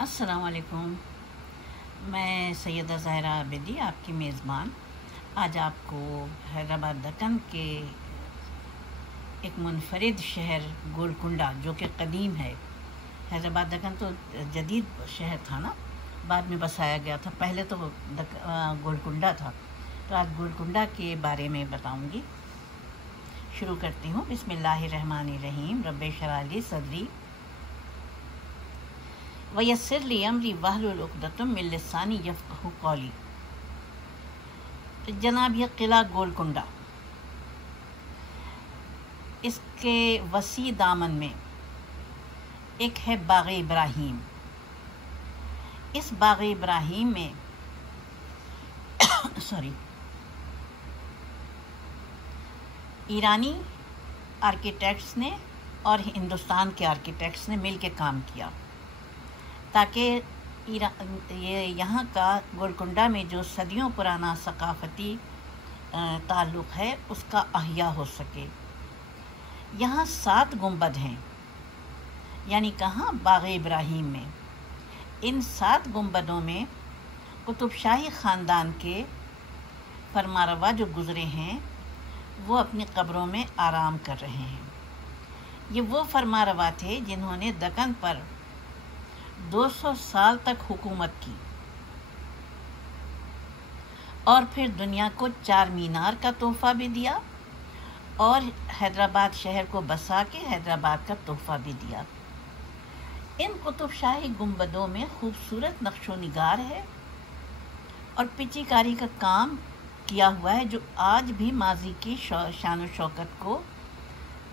السلام علیکم۔ میں سیدہ زہرا عابدی آپ کی میزبان آج آپ کو حیدرآباد دکن کے ایک منفرد شہر گولکنڈہ جو کہ قدیم ہے۔ حیدرآباد دکن تو جدید شہر تھا نا، بعد میں بسایا گیا تھا، پہلے تو گولکنڈہ تھا۔ تو آج گولکنڈہ کے بارے میں بتاؤں گی۔ شروع کرتی ہوں۔ بسم اللہ الرحمن الرحیم۔ رب اشرح لی صدری ویسر لی امری واحلل عقدۃ من لسانی یفقہوا قولی۔ جناب یہ قلعہ گولکنڈہ، اس کے وسیع دامن میں ایک ہے باغ ابراہیم۔ اس باغ ابراہیم میں ایرانی آرکیٹیکٹس نے اور ہندوستان کے آرکیٹیکٹس نے مل کے کام کیا تاکہ یہاں کا گولکنڈہ میں جو صدیوں پرانا ثقافتی تعلق ہے اس کا احیاء ہو سکے۔ یہاں 7 گنبد ہیں، یعنی کہاں؟ باغ ابراہیم میں۔ ان 7 گنبدوں میں قطب شاہی خاندان کے فرمانروا جو گزرے ہیں وہ اپنی قبروں میں آرام کر رہے ہیں۔ یہ وہ فرمانروا تھے جنہوں نے دکن پر 200 سال تک حکومت کی اور پھر دنیا کو 4 مینار کا تحفہ بھی دیا اور حیدرآباد شہر کو بسا کے حیدرآباد کا تحفہ بھی دیا۔ ان قطب شاہی گنبدوں میں خوبصورت نقش و نگار ہے اور پچی کاری کا کام کیا ہوا ہے جو آج بھی ماضی کی شان و شوکت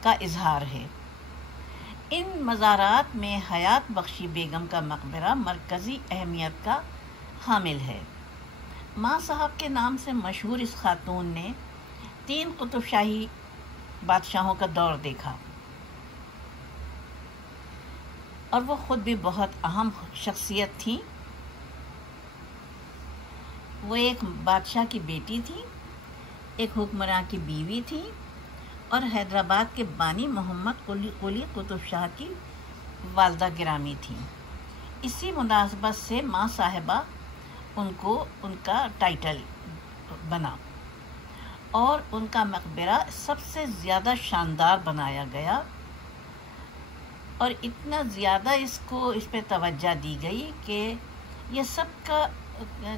کا اظہار ہے۔ ان مزارات میں حیات بخشی بیگم کا مقبرہ مرکزی اہمیت کا حامل ہے۔ ماں صاحب کے نام سے مشہور اس خاتون نے 3 قطب شاہی بادشاہوں کا دور دیکھا اور وہ خود بھی بہت اہم شخصیت تھیں۔ وہ ایک بادشاہ کی بیٹی تھی، ایک حکمراں کی بیوی تھی اور حیدرآباد کے بانی محمد قلی قطب شاہ کی والدہ گرامی تھی۔ اسی مناسبت سے ماں صاحبہ ان کا ٹائٹل بنا اور ان کا مقبرہ سب سے زیادہ شاندار بنایا گیا اور اتنا زیادہ اس پہ توجہ دی گئی کہ یہ سب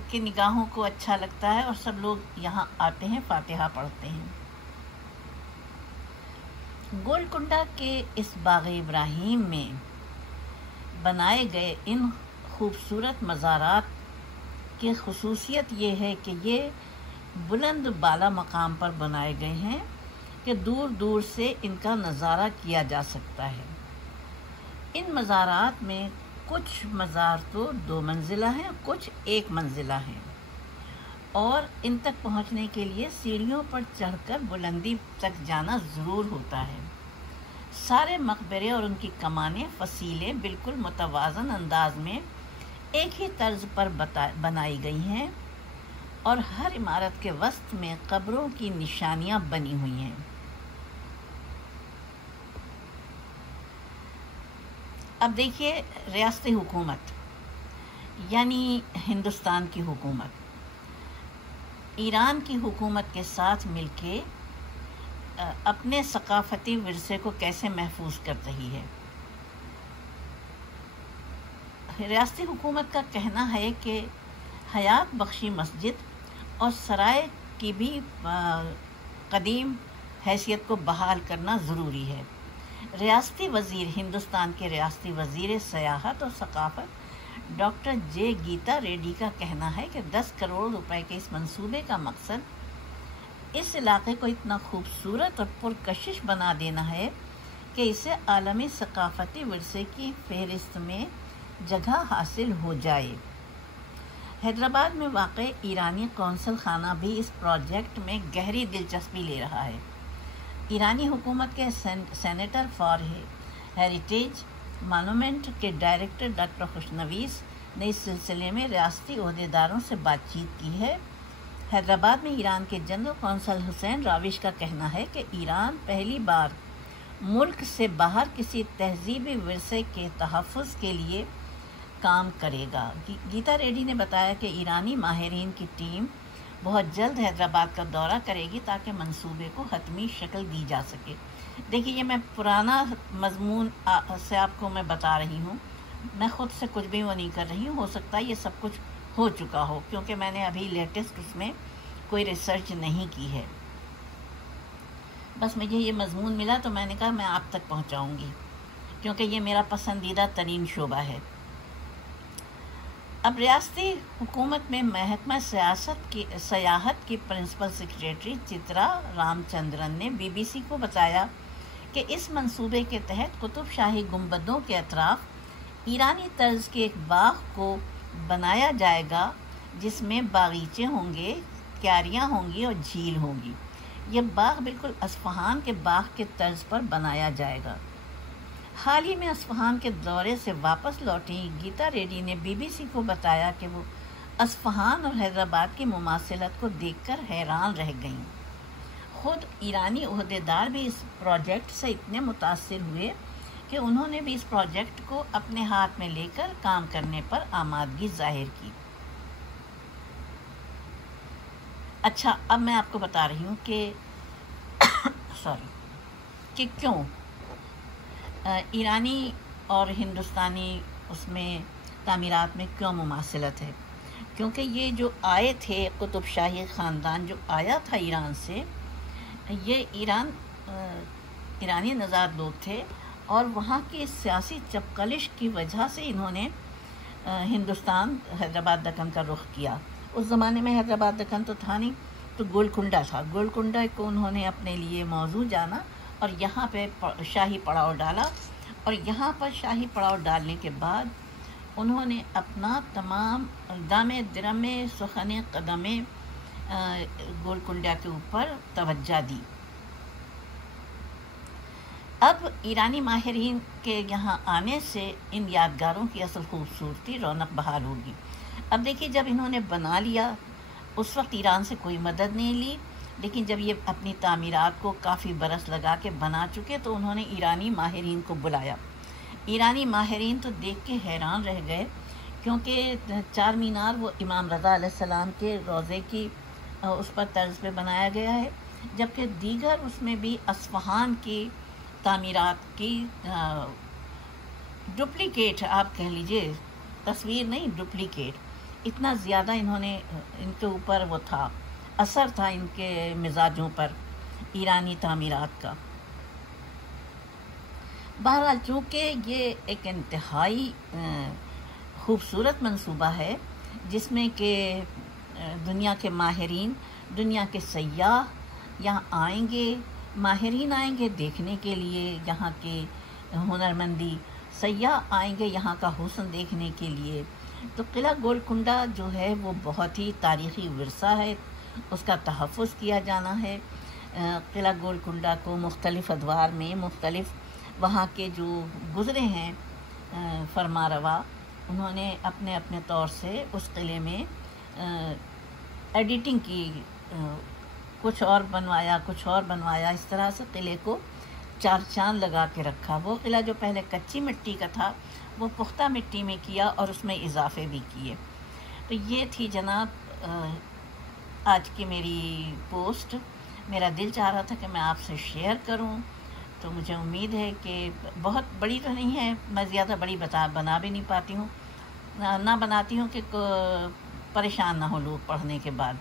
کی نگاہوں کو اچھا لگتا ہے اور سب لوگ یہاں آتے ہیں، فاتحہ پڑھتے ہیں۔ گولکنڈہ کے اس باغ ابراہیم میں بنائے گئے ان خوبصورت مزارات کی خصوصیت یہ ہے کہ یہ بلند بالا مقام پر بنائے گئے ہیں کہ دور دور سے ان کا نظارہ کیا جا سکتا ہے۔ ان مزارات میں کچھ مزار تو 2 منزلہ ہیں، کچھ 1 منزلہ ہیں اور ان تک پہنچنے کے لیے سیڑھیوں پر چڑھ کر بلندی تک جانا ضرور ہوتا ہے۔ سارے مقبرے اور ان کی کمانیں فصیلیں بالکل متوازن انداز میں ایک ہی طرز پر بنائی گئی ہیں اور ہر عمارت کے وسط میں قبروں کی نشانیاں بنی ہوئی ہیں۔ اب دیکھیے، ریاستی حکومت یعنی ہندوستان کی حکومت ایران کی حکومت کے ساتھ مل کے اپنے ثقافتی ورثے کو کیسے محفوظ کر رہی ہے۔ ریاستی حکومت کا کہنا ہے کہ حیات بخشی مسجد اور سرائے کی بھی قدیم حیثیت کو بحال کرنا ضروری ہے۔ ریاستی وزیر، ہندوستان کے ریاستی وزیر سیاحت اور ثقافت ڈاکٹر جے گیتا ریڈی کا کہنا ہے کہ 10 کروڑ روپے کے اس منصوبے کا مقصد اس علاقے کو اتنا خوبصورت اور پرکشش بنا دینا ہے کہ اسے عالمی ثقافتی ورثے کی فہرست میں جگہ حاصل ہو جائے۔ حیدرآباد میں واقع ایرانی قونصل خانہ بھی اس پروجیکٹ میں گہری دلچسپی لے رہا ہے۔ ایرانی حکومت کے سینیٹر فار ہیریٹیج مانومنٹ کے ڈائریکٹر ڈاکٹر خوشنویس نے اس سلسلے میں ریاستی عہدیداروں سے بات چیت کی ہے۔ حیدرآباد میں ایران کے جنرل قونصل حسین راوش کا کہنا ہے کہ ایران پہلی بار ملک سے باہر کسی تہذیبی ورثے کے تحفظ کے لیے کام کرے گا۔ گیتا ریڈی نے بتایا کہ ایرانی ماہرین کی ٹیم بہت جلد حیدرآباد کا دورہ کرے گی تاکہ منصوبے کو حتمی شکل دی جا سکے۔ دیکھیے یہ میں پرانا مضمون سے آپ کو میں بتا رہی ہوں، میں خود سے کچھ بھی وہ نہیں کر رہی ہوں، ہو سکتا ہے یہ سب کچھ ہو چکا ہو کیونکہ میں نے ابھی لیٹسٹ اس میں کوئی ریسرچ نہیں کی ہے، بس مجھے یہ مضمون ملا تو میں نے کہا میں آپ تک پہنچاؤں گی کیونکہ یہ میرا پسندیدہ ترین شعبہ ہے۔ اب ریاستی حکومت میں محکمہ سیاحت کی پرنسپل سیکریٹری چترا رام چندرن نے بی بی سی کو بتایا کہ اس منصوبے کے تحت قطب شاہی گنبدوں کے اطراف ایرانی طرز کے ایک باغ کو بنایا جائے گا جس میں باغیچے ہوں گے، کیاریاں ہوں گی اور جھیل ہوں گی۔ یہ باغ بالکل اصفہان کے باغ کے طرز پر بنایا جائے گا۔ حال ہی میں اصفہان کے دورے سے واپس لوٹی گیتا ریڈی نے بی بی سی کو بتایا کہ وہ اصفہان اور حیدرآباد کی مماثلت کو دیکھ کر حیران رہ گئیں۔ خود ایرانی عہدیدار بھی اس پروجیکٹ سے اتنے متاثر ہوئے کہ انہوں نے بھی اس پروجیکٹ کو اپنے ہاتھ میں لے کر کام کرنے پر آمادگی ظاہر کی۔ اچھا، اب میں آپ کو بتا رہی ہوں کہ کیوں ایرانی اور ہندوستانی اس میں تعمیرات میں کیوں مماثلت ہے۔ کیونکہ یہ جو آئے تھے قطب شاہی خاندان جو آیا تھا ایران سے، یہ ایرانی نژاد لوگ تھے اور وہاں کی سیاسی چپقلش کی وجہ سے انہوں نے ہندوستان حیدرآباد دکن کا رخ کیا۔ اس زمانے میں حیدرآباد دکن تو تھا نہیں، تو گولکنڈہ تھا۔ گولکنڈہ کو انہوں نے اپنے لیے موضوع جانا اور یہاں پہ شاہی پڑاؤ ڈالا، اور یہاں پر شاہی پڑاؤ ڈالنے کے بعد انہوں نے اپنا تمام دامِ درم سخن قدم گولکنڈہ کے اوپر توجہ دی۔ اب ایرانی ماہرین کے یہاں آنے سے ان یادگاروں کی اصل خوبصورتی رونق بحال ہوگی۔ اب دیکھیے جب انہوں نے بنا لیا اس وقت ایران سے کوئی مدد نہیں لی، لیکن جب یہ اپنی تعمیرات کو کافی برس لگا کے بنا چکے تو انہوں نے ایرانی ماہرین کو بلایا۔ ایرانی ماہرین تو دیکھ کے حیران رہ گئے کیونکہ چار مینار وہ امام رضا علیہ السلام کے روضے کی اس پر طرز پہ بنایا گیا ہے، جبکہ دیگر اس میں بھی اصفہان کی تعمیرات کی ڈپلیکیٹ آپ کہہ لیجئے، تصویر نہیں ڈپلیکیٹ، اتنا زیادہ انہوں نے ان کے اوپر وہ تھا، اثر تھا ان کے مزاجوں پر ایرانی تعمیرات کا۔ بہرحال چونکہ یہ ایک انتہائی خوبصورت منصوبہ ہے جس میں کہ دنیا کے ماہرین، دنیا کے سیاح یہاں آئیں گے، ماہرین آئیں گے دیکھنے کے لیے یہاں کے ہنرمندی، سیاح آئیں گے یہاں کا حسن دیکھنے کے لیے، تو قلعہ گولکنڈہ جو ہے وہ بہت ہی تاریخی ورثہ ہے، اس کا تحفظ کیا جانا ہے۔ قلعہ گولکنڈہ کو مختلف ادوار میں مختلف وہاں کے جو گزرے ہیں فرما روا، انہوں نے اپنے اپنے طور سے اس قلعے میں ایڈیٹنگ کی، کچھ اور بنوایا، اس طرح سے قلعے کو چار چاند لگا کے رکھا۔ وہ قلعہ جو پہلے کچی مٹی کا تھا وہ پختہ مٹی میں کیا اور اس میں اضافے بھی کیے۔ تو یہ تھی جناب آج کی میری پوسٹ، میرا دل چاہ رہا تھا کہ میں آپ سے شیئر کروں، تو مجھے امید ہے کہ بہت بڑی تو نہیں ہے، میں زیادہ بڑی بنا بھی نہیں پاتی ہوں، نہ بناتی ہوں کہ پریشان نہ ہو لوگ پڑھنے کے بعد۔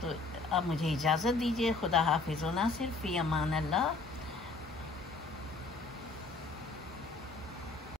تو اب مجھے اجازت دیجیے، خدا حافظ و ناصر، فی امان اللہ۔